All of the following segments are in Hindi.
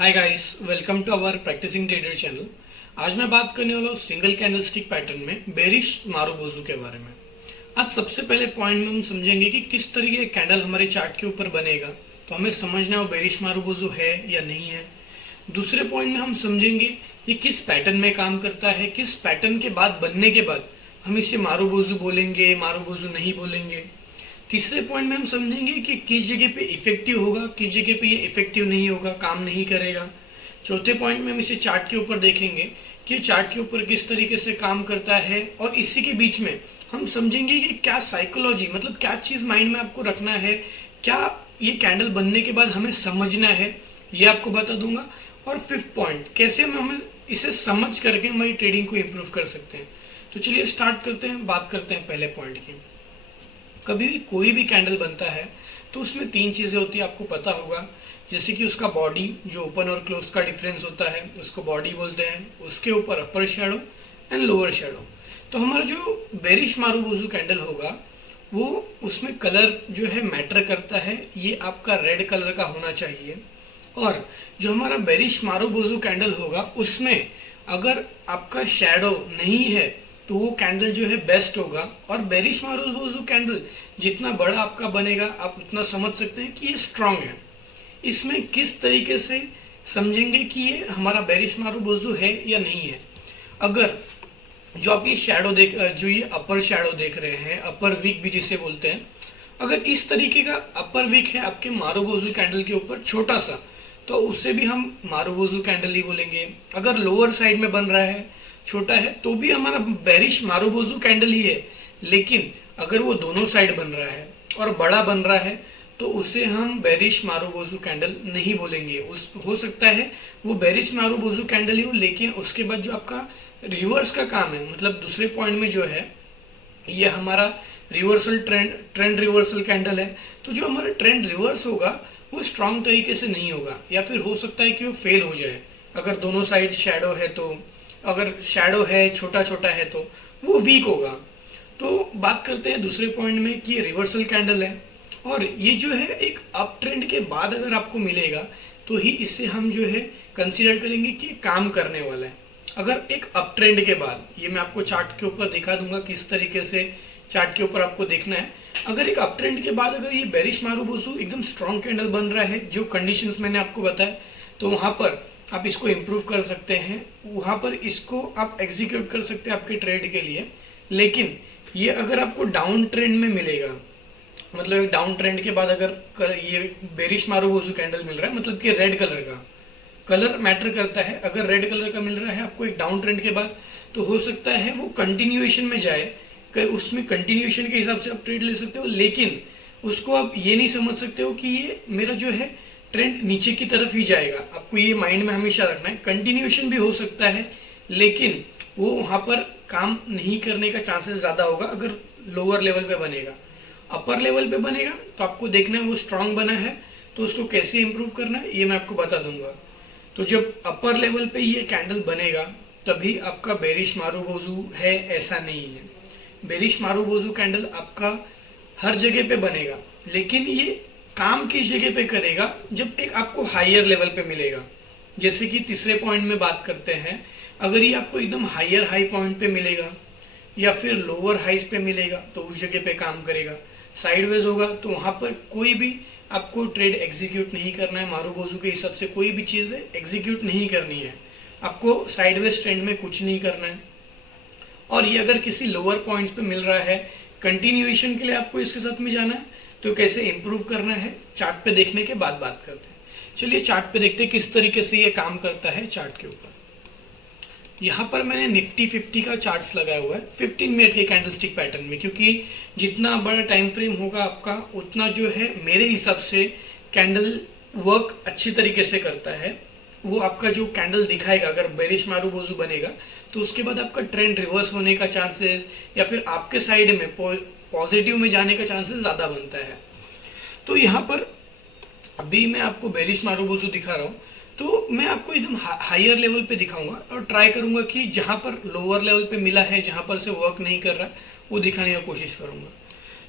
Hi guys, welcome to our practising trader channel. आज मैं बात करने वाला हूँ सिंगल कैंडलस्टिक पैटर्न में बेरिश मारुबोजू के बारे में। आज सबसे पहले पॉइंट में हम समझेंगे कि किस तरीके का कैंडल हमारे चार्ट के ऊपर बनेगा, तो हमें समझना हो बेरिश मारुबोजू है या नहीं है। दूसरे पॉइंट में हम समझेंगे ये किस पैटर्न में काम करता है, किस पैटर्न के बाद बनने के बाद हम इसे मारुबोजू बोलेंगे, मारुबोजू नहीं बोलेंगे। तीसरे पॉइंट में हम समझेंगे कि किस जगह पे इफेक्टिव होगा, किस जगह पे ये इफेक्टिव नहीं होगा, काम नहीं करेगा। चौथे पॉइंट में हम इसे चार्ट के ऊपर देखेंगे कि चार्ट के ऊपर किस तरीके से काम करता है, और इसी के बीच में हम समझेंगे कि क्या साइकोलॉजी, मतलब क्या चीज माइंड में आपको रखना है, क्या ये कैंडल बनने के बाद हमें समझना है, ये आपको बता दूंगा। और फिफ्थ पॉइंट, कैसे हमें इसे समझ करके हमारी ट्रेडिंग को इम्प्रूव कर सकते हैं। तो चलिए स्टार्ट करते हैं, बात करते हैं पहले पॉइंट की। कभी भी कोई भी कैंडल बनता है तो उसमें तीन चीजें होती है, आपको पता होगा। जैसे कि उसका बॉडी, जो ओपन और क्लोज का डिफरेंस होता है, उसको बॉडी बोलते हैं। उसके ऊपर अपर शैडो एंड लोअर शैडो। तो हमारा जो बेरिश मारुबोजू कैंडल होगा वो उसमें कलर जो है मैटर करता है, ये आपका रेड कलर का होना चाहिए। और जो हमारा बेरिश मारुबोजू कैंडल होगा उसमें अगर आपका शैडो नहीं है तो वो कैंडल जो है बेस्ट होगा। और बेरिश मारुबोजू कैंडल जितना बड़ा आपका बनेगा आप उतना समझ सकते हैं कि ये स्ट्रांग है। इसमें किस तरीके से समझेंगे कि ये हमारा बेरिश मारुबोजू है या नहीं है। अगर जो आप ये शैडो देख, जो ये अपर शैडो देख रहे हैं, अपर वीक भी जिसे बोलते हैं, अगर इस तरीके का अपर वीक है आपके मारुबोजू कैंडल के ऊपर छोटा सा, तो उसे भी हम मारुबोजू कैंडल ही बोलेंगे। अगर लोअर साइड में बन रहा है, छोटा है, तो भी हमारा बेरिश मारुबोजू कैंडल ही है। लेकिन अगर वो दोनों साइड बन रहा है और बड़ा बन रहा है तो उसे हम बेरिश मारुबोजू कैंडल नहीं बोलेंगे। हो सकता है वो बेरिश मारुबोजू कैंडल ही हो, लेकिन उसके बाद जो आपका रिवर्स का काम है, मतलब दूसरे पॉइंट में जो है ये हमारा रिवर्सल ट्रेंड रिवर्सल कैंडल है। तो जो हमारा ट्रेंड रिवर्स होगा वो स्ट्रांग तरीके से नहीं होगा, या फिर हो सकता है कि वो फेल हो जाए अगर दोनों साइड शैडो है तो। अगर शैडो है, छोटा छोटा है, तो वो वीक होगा। तो बात करते हैं दूसरे पॉइंट में कि रिवर्सल कैंडल है, और ये जो है एक अप ट्रेंड के बाद अगर आपको मिलेगा तो ही इससे हम जो है कंसीडर करेंगे कि काम करने वाला है। अगर एक अप ट्रेंड के बाद, ये मैं आपको चार्ट के ऊपर दिखा दूंगा किस तरीके से चार्ट के ऊपर आपको देखना है। अगर एक अप ट्रेंड के बाद अगर ये बेरिश मारुबोजू एकदम स्ट्रॉन्ग कैंडल बन रहा है, जो कंडीशंस मैंने आपको बताया, तो वहां पर आप इसको इम्प्रूव कर सकते हैं, वहां पर इसको आप एग्जीक्यूट कर सकते हैं आपके ट्रेड के लिए। लेकिन ये अगर आपको डाउन ट्रेंड में मिलेगा, मतलब एक डाउन ट्रेंड के बाद अगर ये बेरिश मारुबोजू कैंडल मिल रहा है, मतलब कि रेड कलर का, कलर मैटर करता है। अगर रेड कलर का मिल रहा है आपको एक डाउन ट्रेंड के बाद, तो हो सकता है वो कंटिन्यूएशन में जाए, उसमें कंटिन्यूएशन के हिसाब से आप ट्रेड ले सकते हो। लेकिन उसको आप ये नहीं समझ सकते हो कि ये मेरा जो है ट्रेंड नीचे की तरफ ही जाएगा। आपको ये माइंड में हमेशा रखना है। कंटिन्यूएशन भी हो सकता है, लेकिन वो वहां पर काम नहीं करने का चांसेस ज्यादा होगा अगर लोअर लेवल पे बनेगा। अपर लेवल पे बनेगा तो आपको देखना है वो स्ट्रांग बना है तो उसको कैसे इंप्रूव करना है, ये मैं आपको बता दूंगा। तो जब अपर लेवल पे ये कैंडल बनेगा तभी आपका बेरिश मारुबोजू है, ऐसा नहीं है। बेरिश मारुबोजू कैंडल आपका हर जगह पे बनेगा, लेकिन ये काम किस जगह पे करेगा, जब एक आपको हायर लेवल पे मिलेगा। जैसे कि तीसरे पॉइंट में बात करते हैं, अगर ये आपको एकदम हायर हाई पॉइंट पे मिलेगा या फिर लोअर हाइस पे मिलेगा तो उस जगह पे काम करेगा। साइडवेज होगा तो वहां पर कोई भी आपको ट्रेड एग्जीक्यूट नहीं करना है। मारुबोजू के हिसाब से कोई भी चीज एग्जीक्यूट नहीं करनी है आपको, साइडवेज ट्रेंड में कुछ नहीं करना है। और ये अगर किसी लोअर पॉइंट्स पे मिल रहा है, कंटिन्यूएशन के लिए आपको इसके साथ में जाना है, तो कैसे इंप्रूव करना है चार्ट पे देखने के बाद बात करते हैं। चलिए चार्ट पे देखते हैं किस तरीके से ये काम करता है चार्ट के ऊपर। यहाँ पर मैंने निफ्टी 50 का चार्ट्स लगाया हुआ है 15 मिनट के कैंडलस्टिक पैटर्न में, क्योंकि जितना बड़ा टाइम फ्रेम होगा आपका उतना जो है मेरे हिसाब से कैंडल वर्क अच्छी तरीके से करता है। वो आपका जो कैंडल दिखाएगा, अगर बेरिश मारुबोजू बनेगा तो उसके बाद आपका ट्रेंड रिवर्स होने का चांसेस या फिर आपके साइड में पॉजिटिव में जाने का चांसेस ज्यादा बनता है। तो यहाँ पर अभी मैं आपको बेरिश मारुबोजू दिखा रहा हूँ, तो मैं आपको एकदम हायर लेवल पे दिखाऊंगा और ट्राई करूंगा कि जहां पर लोअर लेवल पे मिला है, जहां पर से वर्क नहीं कर रहा, वो दिखाने का कोशिश करूंगा।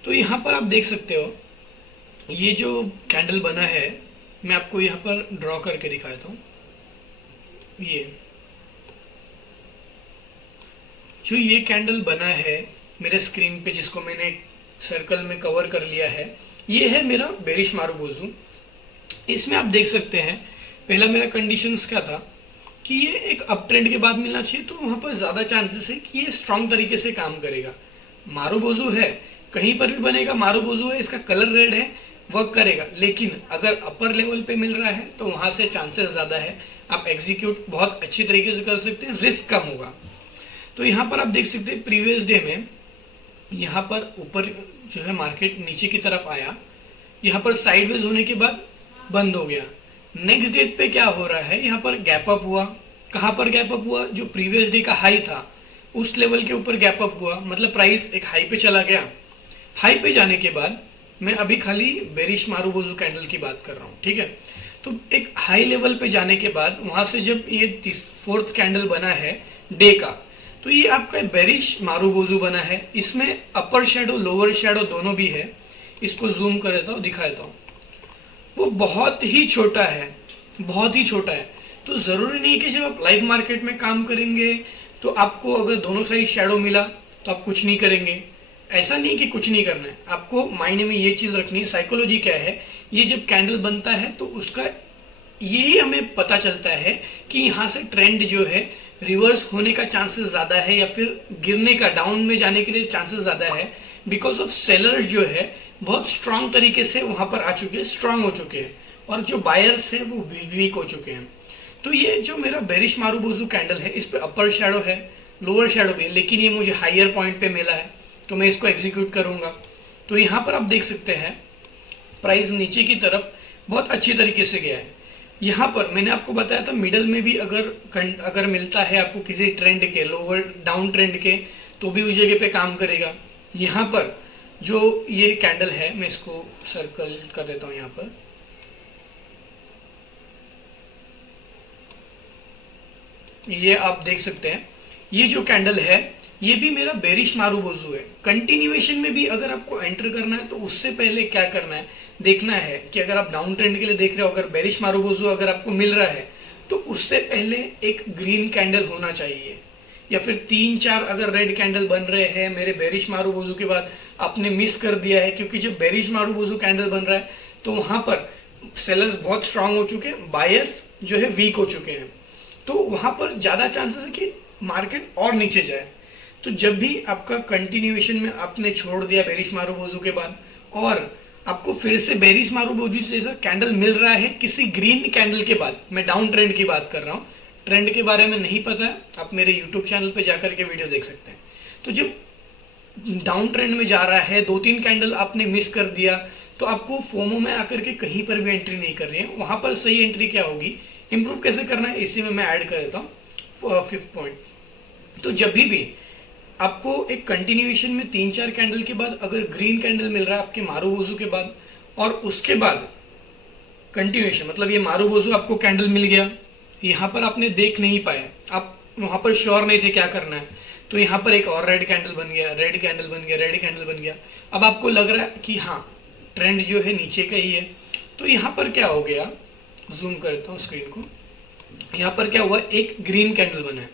तो यहाँ पर आप देख सकते हो ये जो कैंडल बना है, मैं आपको यहाँ पर ड्रॉ करके दिखाता हूँ। ये जो ये कैंडल बना है मेरे स्क्रीन पे, जिसको मैंने सर्कल में कवर कर लिया है, ये है मेरा बेरिश मारुबोजू। इसमें आप देख सकते हैं पहला मेरा कंडीशंस क्या था कि ये एक अप ट्रेंड के बाद मिलना चाहिए, तो वहां पर ज्यादा चांसेस है कि ये स्ट्रांग तरीके से काम करेगा। मारुबोजू है, कहीं पर भी बनेगा, मारुबोजू है, इसका कलर रेड है, वर्क करेगा। लेकिन अगर अपर लेवल पे मिल रहा है तो वहां से चांसेस ज्यादा है, आप एग्जीक्यूट बहुत अच्छी तरीके से कर सकते हैं, रिस्क कम होगा। तो यहाँ पर आप देख सकते हैं प्रीवियस डे में यहाँ पर ऊपर जो है मार्केट नीचे की तरफ आया, यहाँ पर साइडवेज होने के बाद बंद हो गया। नेक्स्ट डेट पे क्या हो रहा है, यहाँ पर गैप अप हुआ। कहां पर गैप अप हुआ, जो प्रीवियस डे का हाई था उस लेवल के ऊपर गैप अप हुआ, मतलब प्राइस एक हाई पे चला गया। हाई पे जाने के बाद मैं अभी खाली बेरिश मारुबोजू कैंडल की बात कर रहा हूँ, ठीक है। तो एक हाई लेवल पे जाने के बाद वहां से जब ये फोर्थ कैंडल बना है डे का, तो ये आपका बेरिश मारुबोजू बना है। इसमें अपर शेडो लोअर शेडो दोनों भी है। इसको जूम कर देता हूँ, दिखा देता हूँ। वो बहुत ही छोटा है, बहुत ही छोटा है। तो जरूरी नहीं कि जब आप लाइव मार्केट में काम करेंगे तो आपको अगर दोनों साइड शेडो मिला तो आप कुछ नहीं करेंगे। ऐसा नहीं कि कुछ नहीं करना है, आपको माइंड में ये चीज रखनी है। साइकोलॉजी क्या है, ये जब कैंडल बनता है तो उसका यही हमें पता चलता है कि यहाँ से ट्रेंड जो है रिवर्स होने का चांसेस ज्यादा है या फिर गिरने का, डाउन में जाने के लिए चांसेस ज्यादा है। बिकॉज ऑफ सेलर्स जो है बहुत स्ट्रांग तरीके से वहां पर आ चुके हैं, स्ट्रांग हो चुके हैं, और जो बायर्स है वो वीक हो चुके हैं। तो ये जो मेरा बेरिश मारुबोजू कैंडल है, इस पे अपर शेडो है, लोअर शेडो भी है, लेकिन ये मुझे हायर पॉइंट पे मिला है तो मैं इसको एग्जीक्यूट करूंगा। तो यहाँ पर आप देख सकते हैं प्राइस नीचे की तरफ बहुत अच्छी तरीके से गया है। यहाँ पर मैंने आपको बताया था मिडल में भी अगर मिलता है आपको किसी ट्रेंड के, लोअर डाउन ट्रेंड के, तो भी उस जगह पे काम करेगा। यहाँ पर जो ये कैंडल है, मैं इसको सर्कल कर देता हूं यहाँ पर। ये आप देख सकते हैं, ये जो कैंडल है ये भी मेरा बेरिश मारुबोजू है। कंटिन्यूएशन में भी अगर आपको एंटर करना है तो उससे पहले क्या करना है, देखना है कि अगर आप डाउन ट्रेंड के लिए देख रहे हो, अगर बेरिश मारुबोजू अगर आपको मिल रहा है तो उससे पहले एक ग्रीन कैंडल होना चाहिए, या फिर 3-4 अगर रेड कैंडल बन रहे हैं मेरे बेरिश मारुबोजू के बाद, आपने मिस कर दिया है। क्योंकि जब बेरिश मारुबोजू कैंडल बन रहा है तो वहां पर सेलर्स बहुत स्ट्रांग हो चुके हैं, बायर्स जो है वीक हो चुके हैं, तो वहां पर ज्यादा चांसेस है कि मार्केट और नीचे जाए। तो जब भी आपका कंटिन्यूएशन में आपने छोड़ दिया बेरिश मारुबोजू के बाद और आपको फिर से बेरिश मारुबोजू जैसा कैंडल मिल रहा है किसी ग्रीन कैंडल के बाद, मैं डाउन ट्रेंड की बात कर रहा हूँ, ट्रेंड के बारे में नहीं पता है, आप मेरे यूट्यूब चैनल पे जाकर के वीडियो देख सकते हैं। तो जब डाउन ट्रेंड में जा रहा है, 2-3 कैंडल आपने मिस कर दिया, तो आपको फोमो में आकर के कहीं पर भी एंट्री नहीं कर रही है। वहां पर सही एंट्री क्या होगी, इंप्रूव कैसे करना है, इसी में मैं ऐड कर देता हूँ 5th पॉइंट। तो जब भी आपको एक कंटिन्यूएशन में 3-4 कैंडल के बाद अगर ग्रीन कैंडल मिल रहा है आपके मारुबोजू के बाद, और उसके बाद कंटिन्यूएशन, मतलब ये मारुबोजू आपको कैंडल मिल गया, यहाँ पर आपने देख नहीं पाया, आप वहां पर श्योर नहीं थे क्या करना है, तो यहाँ पर एक और रेड कैंडल बन गया, रेड कैंडल बन गया, रेड कैंडल बन गया। अब आपको लग रहा है कि हाँ ट्रेंड जो है नीचे का ही है, तो यहाँ पर क्या हो गया, जूम करता हूँ स्क्रीन को, यहाँ पर क्या हुआ, एक ग्रीन कैंडल बना है।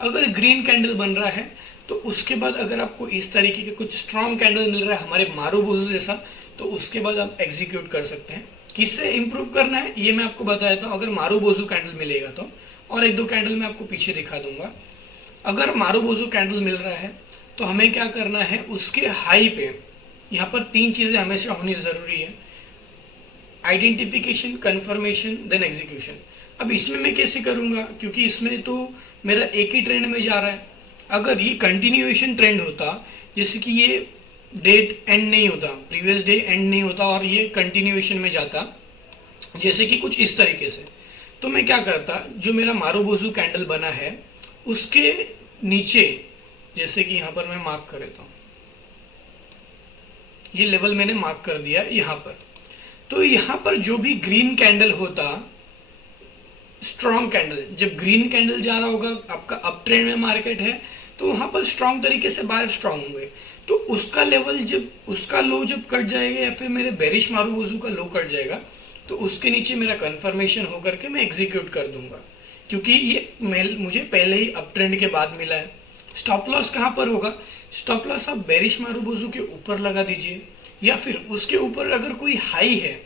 अगर ग्रीन कैंडल बन रहा है तो उसके बाद अगर आपको इस तरीके के कुछ स्ट्रॉन्ग कैंडल मिल रहा है हमारे मारुबोजू जैसा, तो उसके बाद आप एग्जीक्यूट कर सकते हैं। किससे इंप्रूव करना है ये मैं आपको बता देता हूँ। अगर मारुबोजू कैंडल मिलेगा तो, और 1-2 कैंडल मैं आपको पीछे दिखा दूंगा। अगर मारुबोजू कैंडल मिल रहा है तो हमें क्या करना है, उसके हाई पे यहाँ पर 3 चीजें हमेशा होनी जरूरी है, आइडेंटिफिकेशन, कंफर्मेशन, देन एग्जीक्यूशन। अब इसमें मैं कैसे करूंगा, क्योंकि इसमें तो मेरा एक ही ट्रेंड में जा रहा है। अगर ये कंटिन्यूएशन ट्रेंड होता, जैसे कि ये डेट एंड नहीं होता, प्रीवियस डे एंड नहीं होता और ये कंटिन्यूएशन में जाता, जैसे कि कुछ इस तरीके से, तो मैं क्या करता, जो मेरा मारुबोजू कैंडल बना है उसके नीचे, जैसे कि यहां पर मैं मार्क कर देता हूं, ये लेवल मैंने मार्क कर दिया यहां पर, तो यहां पर जो भी ग्रीन कैंडल होता, स्ट्रॉन्ग कैंडल, जब ग्रीन कैंडल जा रहा होगा, आपका अप ट्रेंड में मार्केट है, तो वहां पर स्ट्रॉन्ग तरीके से बाहर स्ट्रॉन्ग होंगे, तो उसका लेवल जब, उसका लो जब कट जाएगा या फिर मेरे बेरिश मारुबोजू का लो कट जाएगा, तो उसके नीचे मेरा कंफर्मेशन होकर के मैं एग्जीक्यूट कर दूंगा। क्योंकि ये मुझे पहले ही अप ट्रेंड के बाद मिला है। स्टॉप लॉस कहाँ पर होगा? स्टॉप लॉस आप बेरिश मारुबोजू के ऊपर लगा दीजिए, या फिर उसके ऊपर अगर कोई हाई है,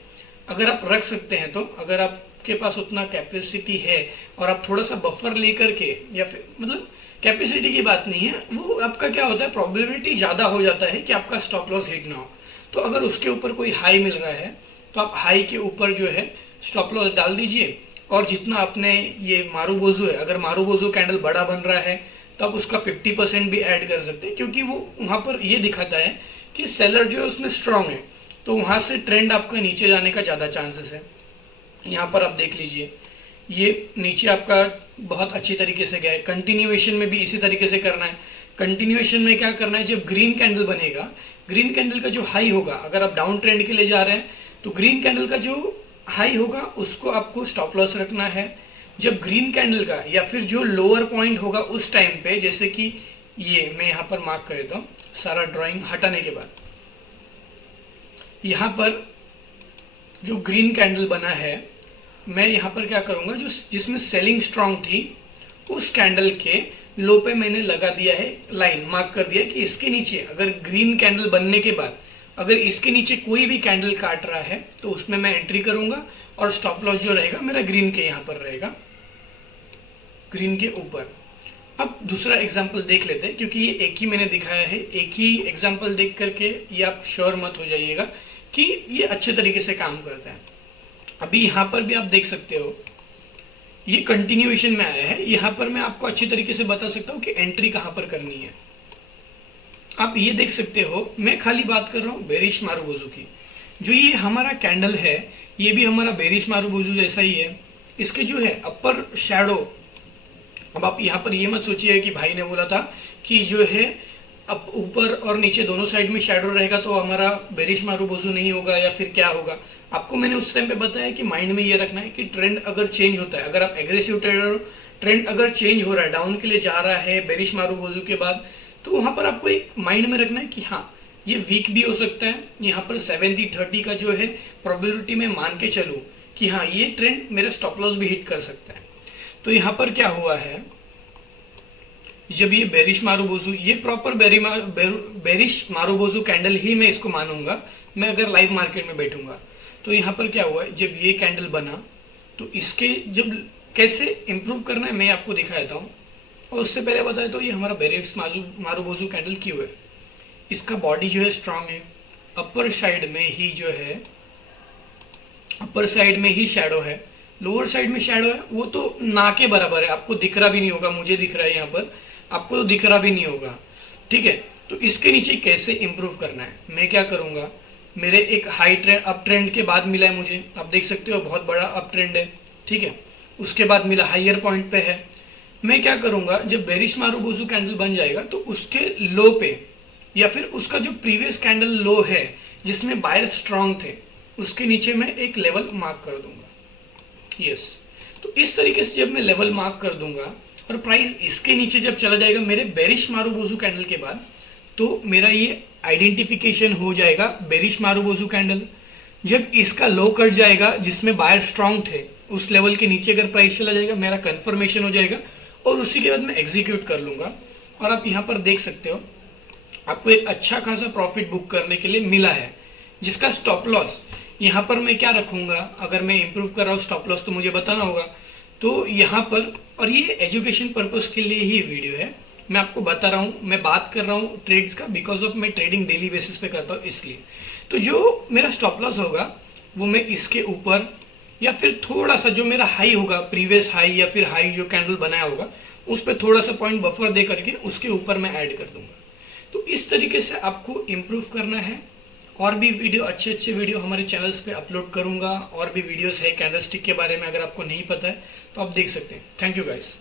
अगर आप रख सकते हैं, तो अगर आपके पास उतना कैपेसिटी है और आप थोड़ा सा बफर लेकर के, या फिर मतलब कैपेसिटी की बात नहीं है, वो आपका क्या होता है, प्रोबेबिलिटी ज्यादा हो जाता है कि आपका स्टॉप लॉस हिट ना हो। तो अगर उसके ऊपर कोई हाई मिल रहा है तो आप हाई के ऊपर जो है स्टॉप लॉस डाल दीजिए, और जितना आपने ये मारुबोजू है, अगर मारुबोजू कैंडल बड़ा बन रहा है तो आप उसका 50% भी ऐड कर सकते हैं, क्योंकि वो वहां पर ये दिखाता है कि सेलर जो है उसमें स्ट्रांग है, तो वहां से ट्रेंड आपका नीचे जाने का ज्यादा चांसेस है। यहाँ पर आप देख लीजिए, ये नीचे आपका बहुत अच्छी तरीके से गया है। कंटिन्यूएशन में भी इसी तरीके से करना है। कंटिन्यूएशन में क्या करना है, जब ग्रीन कैंडल बनेगा, ग्रीन कैंडल का जो हाई होगा, अगर आप डाउन ट्रेंड के लिए जा रहे हैं तो ग्रीन कैंडल का जो हाई होगा उसको आपको स्टॉप लॉस रखना है। जब ग्रीन कैंडल का या फिर जो लोअर पॉइंट होगा उस टाइम पे, जैसे कि ये मैं यहाँ पर मार्क कर देता हूँ सारा ड्राइंग हटाने के बाद, यहाँ पर जो ग्रीन कैंडल बना है, मैं यहाँ पर क्या करूंगा, जो जिसमें सेलिंग स्ट्रांग थी उस कैंडल के लो पे मैंने लगा दिया है लाइन, मार्क कर दिया कि इसके नीचे अगर ग्रीन कैंडल बनने के बाद अगर इसके नीचे कोई भी कैंडल काट रहा है तो उसमें मैं एंट्री करूंगा, और स्टॉप लॉस जो रहेगा मेरा ग्रीन के यहाँ पर रहेगा, ग्रीन के ऊपर। अब दूसरा एग्जांपल देख लेते हैं, क्योंकि ये एक ही मैंने दिखाया है, एक ही एग्जांपल देख करके ये आप श्योर मत हो जाइएगा कि ये अच्छे तरीके से काम करता है। अभी यहाँ पर भी आप देख सकते हो ये कंटिन्यूएशन में आया है। यहाँ पर मैं आपको अच्छी तरीके से बता सकता हूँ कि एंट्री कहाँ पर करनी है। आप ये देख सकते हो, मैं खाली बात कर रहा हूँ बेरिश मारुबोजू की। जो ये हमारा कैंडल है ये भी हमारा बेरिश मारुबोजू जैसा ही है। इसके जो है अपर शैडो, अब आप यहाँ पर ये मत सोचिए कि भाई ने बोला था कि जो है अब ऊपर और नीचे दोनों साइड में शैडो रहेगा तो हमारा बेरिश मारुबोजू नहीं होगा या फिर क्या होगा। आपको मैंने उस टाइम पे बताया कि माइंड में ये रखना है कि ट्रेंड अगर चेंज होता है, अगर आप एग्रेसिव ट्रेडर, ट्रेंड अगर चेंज हो रहा है, डाउन के लिए जा रहा है बेरिश मारुबोजू के बाद, तो वहां पर आपको एक माइंड में रखना है कि हाँ ये वीक भी हो सकता है। यहाँ पर 70-30 का जो है प्रोबेबिलिटी में मान के चलूं कि हाँ ये ट्रेंड मेरा स्टॉप लॉस भी हिट कर सकता है। तो यहाँ पर क्या हुआ है, जब ये बेरिश मारुबोजू, ये प्रॉपर बेरिश मारुबोजू कैंडल ही मैं इसको मानूंगा, मैं अगर लाइव मार्केट में बैठूंगा। तो यहाँ पर क्या हुआ है, जब ये कैंडल बना तो इसके जब कैसे इंप्रूव करना है मैं आपको दिखा देता हूँ। और उससे पहले बताए तो ये हमारा बेरिश मारुबोजू कैंडल क्यों है। इसका बॉडी जो है स्ट्रांग है, अपर साइड में ही जो है, अपर साइड में ही शैडो है, लोअर साइड में शैडो है, वो तो ना के बराबर है, आपको दिख रहा भी नहीं होगा, मुझे दिख रहा है यहाँ पर, आपको तो दिख रहा भी नहीं होगा, ठीक है। तो इसके नीचे कैसे इंप्रूव करना है, मैं क्या करूंगा, मेरे एक हाई ट्रेंड अप ट्रेंड के बाद मिला है मुझे, आप देख सकते हो बहुत बड़ा अप ट्रेंड है, ठीक है। उसके बाद मिला हाइयर पॉइंट पे है। मैं क्या करूंगा, जब बेरिश मारुबोजू कैंडल बन जाएगा तो उसके लो पे या फिर उसका जो प्रीवियस कैंडल लो है जिसमें बायर स्ट्रांग थे उसके नीचे मैं एक लेवल मार्क कर दूंगा। यस, तो इस तरीके से जब मैं लेवल मार्क कर दूंगा और प्राइस इसके नीचे जब चला जाएगा मेरे बेरिश मारुबोजू कैंडल के बाद, तो मेरा ये आइडेंटिफिकेशन हो जाएगा बेरिश मारुबोजू कैंडल। जब इसका लो कट जाएगा जिसमें बायर स्ट्रांग थे उस लेवल के नीचे अगर प्राइस चला जाएगा मेरा कंफर्मेशन हो जाएगा और उसी के बाद मैं एग्जीक्यूट कर लूंगा। और आप यहाँ पर देख सकते हो आपको एक अच्छा खासा प्रॉफिट बुक करने के लिए मिला है, जिसका स्टॉप लॉस यहाँ पर मैं क्या रखूंगा, अगर मैं इंप्रूव कर रहा हूँ स्टॉप लॉस तो मुझे बताना होगा। तो यहाँ पर, और ये एजुकेशन पर्पस के लिए ही वीडियो है, मैं आपको बता रहा हूँ, मैं बात कर रहा हूँ ट्रेड्स का, बिकॉज ऑफ मैं ट्रेडिंग डेली बेसिस पे करता हूँ इसलिए। तो जो मेरा स्टॉप लॉस होगा वो मैं इसके ऊपर या फिर थोड़ा सा जो मेरा हाई होगा, प्रीवियस हाई या फिर हाई जो कैंडल बनाया होगा उस पर थोड़ा सा पॉइंट बफर दे करके उसके ऊपर मैं ऐड कर दूंगा। तो इस तरीके से आपको इम्प्रूव करना है। और भी वीडियो, अच्छे अच्छे वीडियो हमारे चैनल्स पे अपलोड करूंगा, और भी वीडियोस है कैंडलस्टिक के बारे में, अगर आपको नहीं पता है तो आप देख सकते हैं। Thank you guys.